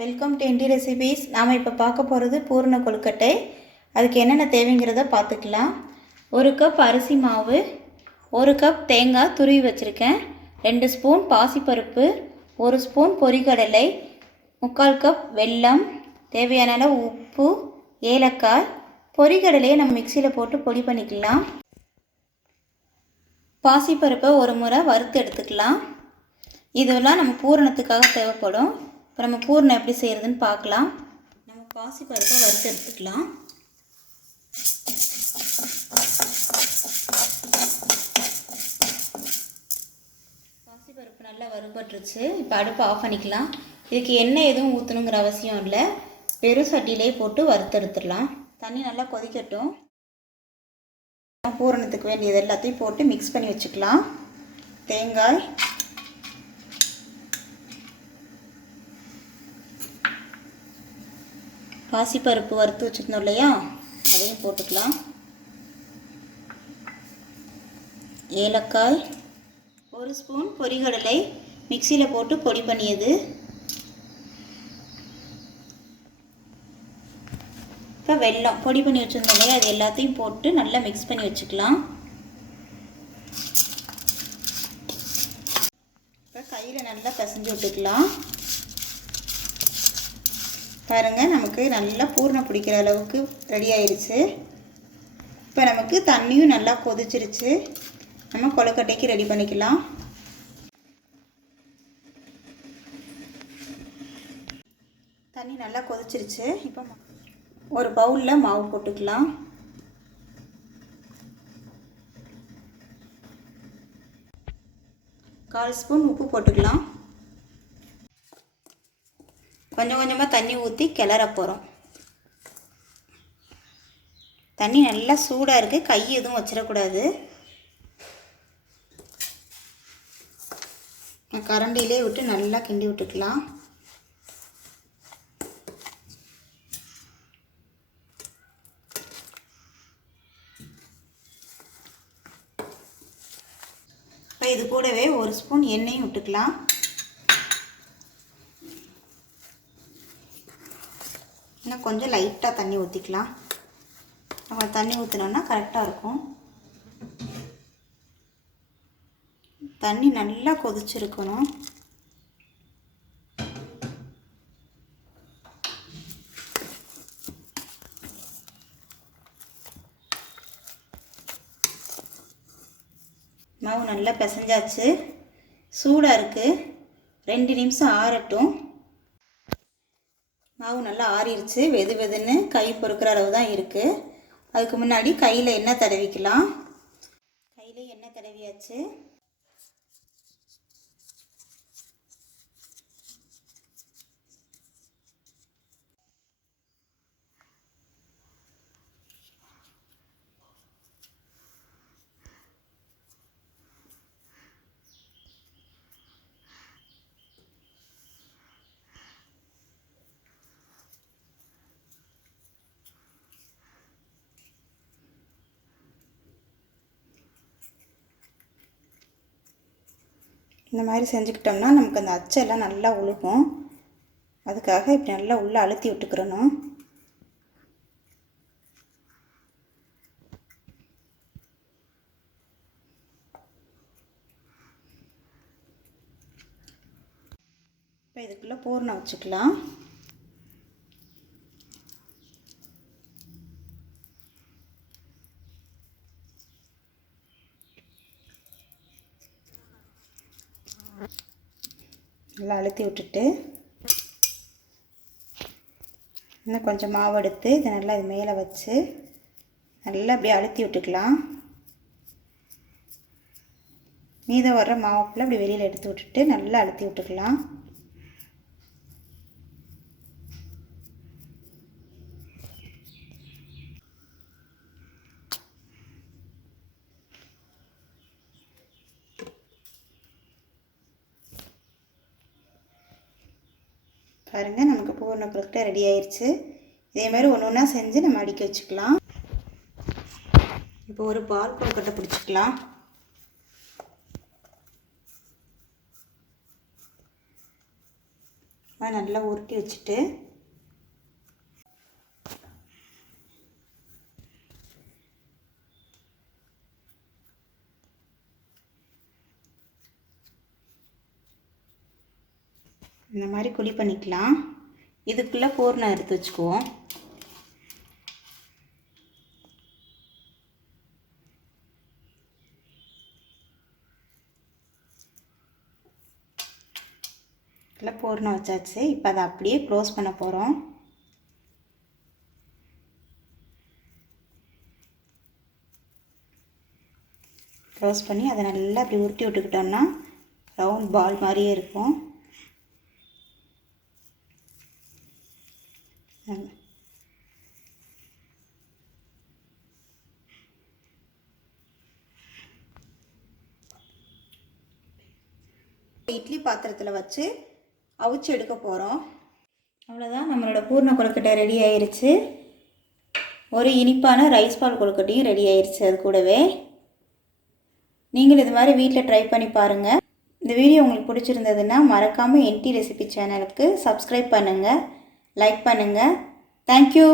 Welcome to indie recipes. நாம் இப்போ பார்க்க போகிறது பூரண கொழுக்கட்டை. அதுக்கு என்னென்ன தேவைங்கிறத பார்த்துக்கலாம். 1 கப் அரிசி மாவு, 1 கப் தேங்காய் துருவி வச்சுருக்கேன், 2 ஸ்பூன் பாசிப்பருப்பு, 1 ஸ்பூன் பொரிகடலை, 3/4 கப் வெல்லம், தேவையான அளவு உப்பு, ஏலக்காய். பொரிகடலையை நம்ம மிக்சியில் போட்டு பொடி பண்ணிக்கலாம். பாசிப்பருப்பை ஒரு முறை வறுத்து எடுத்துக்கலாம். இதெல்லாம் நம்ம பூரணத்துக்காக தேவைப்படும். இப்போ நம்ம பூரணம் எப்படி செய்கிறதுன்னு பார்க்கலாம். நம்ம பாசிப்பருப்பை வறுத்து எடுத்துக்கலாம். பாசிப்பருப்பு நல்லா வறுபட்டுருச்சு. இப்போ அடுப்பை ஆஃப் பண்ணிக்கலாம். இதுக்கு எண்ணெய் எதுவும் ஊற்றணுங்கிற அவசியம் இல்லை. வெறும் சட்டியிலே போட்டு வறுத்து எடுத்துடலாம். தண்ணி நல்லா கொதிக்கட்டும். பூரணத்துக்கு வேண்டியது எல்லாத்தையும் போட்டு மிக்ஸ் பண்ணி வச்சுக்கலாம். தேங்காய், பாசிப்பருப்பு வறுத்து வச்சுருந்தோம் இல்லையா, அதையும் போட்டுக்கலாம். ஏலக்காய், 1 ஸ்பூன் பொரிகடலை மிக்சியில் போட்டு பொடி பண்ணியது. இப்போ வெல்லம் பொடி பண்ணி வச்சுருந்தோம் இல்லையா, அது எல்லாத்தையும் போட்டு நல்லா மிக்ஸ் பண்ணி வச்சுக்கலாம். இப்போ கையில் நல்லா பிசைஞ்சு விட்டுக்கலாம். பாருங்கள், நமக்கு நல்லா பூரணம் பிடிக்கிற அளவுக்கு ரெடி ஆயிடுச்சு. இப்போ நமக்கு தண்ணியும் நல்லா கொதிச்சிருச்சு. நம்ம கொழுக்கட்டைக்கு ரெடி பண்ணிக்கலாம். தண்ணி நல்லா கொதிச்சிருச்சு. இப்போ ஒரு பவுலில் மாவு போட்டுக்கலாம். கால் ஸ்பூன் உப்பு போட்டுக்கலாம். கொஞ்சம் கொஞ்சமாக தண்ணி ஊற்றி கிளற போகிறோம். தண்ணி நல்லா சூடாக இருக்குது, கை எதுவும் வச்சிடக்கூடாது. கரண்டிலே விட்டு நல்லா கிண்டி விட்டுக்கலாம். இப்போ இது கூடவே 1 ஸ்பூன் எண்ணெயும் விட்டுக்கலாம். இன்னும் கொஞ்சம் லைட்டாக தண்ணி ஊற்றிக்கலாம். நம்ம தண்ணி ஊற்றினோன்னா கரெக்டாக இருக்கும். தண்ணி நல்லா கொதிச்சிருக்கணும். மாவு நல்லா பிசைஞ்சாச்சு. சூடாக இருக்குது. 2 நிமிஷம் ஆறட்டும். மாவு நல்லா ஆறிடுச்சு. வெது வெதுன்னு கை பொறுக்கிற அளவு தான் இருக்குது. அதுக்கு முன்னாடி கையில் எண்ணெய் தடவிக்கலாம். கையில் எண்ணெய் தடவியாச்சு. இந்த மாதிரி செஞ்சுக்கிட்டோம்னா நமக்கு அந்த அச்செல்லாம் நல்லா உழுகும். அதுக்காக இப்படி நல்லா உள்ளே அழுத்தி விட்டுக்கிறணும். இப்போ இதுக்குள்ளே பூரணம் வச்சுக்கலாம். நல்லா அழுத்தி விட்டுட்டு இன்னும் கொஞ்சம் மாவு எடுத்து இதை நல்லா இது மேலே வச்சு நல்லா அப்படியே அழுத்தி விட்டுக்கலாம். மீதம் வர்ற மாவுக்குள்ளே அப்படி வெளியில் எடுத்து விட்டுட்டு நல்லா அழுத்தி விட்டுக்கலாம். பாருங்கள், நமக்கு பூரண கொழுக்கட்டை ரெடி ஆயிடுச்சு. இதே மாதிரி ஒன்று ஒன்றா செஞ்சு நம்ம அடுக்கி வச்சுக்கலாம். இப்போ ஒரு பால் கொழுக்கட்டை பிடிச்சிக்கலாம். மாதிரி நல்லா உருட்டி வச்சுட்டு இந்த மாதிரி குழி பண்ணிக்கலாம். இதுக்குள்ளே பூர்ணம் எடுத்து வச்சுக்குவோம். இதில் பூர்ணம் வச்சாச்சு. இப்போ அதை அப்படியே க்ளோஸ் பண்ண போகிறோம். க்ளோஸ் பண்ணி அதை நல்லா அப்படி உருட்டி விட்டுக்கிட்டோம்னா ரவுண்ட் பால் மாதிரியே இருக்கும். இட்லி பாத்திரத்தில் வச்சு அவிச்சு எடுக்க போகிறோம். அவ்வளோதான், நம்மளோட பூர்ண கொழுக்கட்டை ரெடி ஆயிடுச்சு. ஒரு இனிப்பான ரைஸ் பால் கொழுக்கட்டையும் ரெடி ஆயிடுச்சு. அது கூடவே நீங்களும் இது மாதிரி வீட்டில் ட்ரை பண்ணி பாருங்கள். இந்த வீடியோ உங்களுக்கு பிடிச்சிருந்ததுன்னா மறக்காமல் என்டி ரெசிபி சேனலுக்கு சப்ஸ்கிரைப் பண்ணுங்கள், லைக் பண்ணுங்கள். தேங்க்யூ.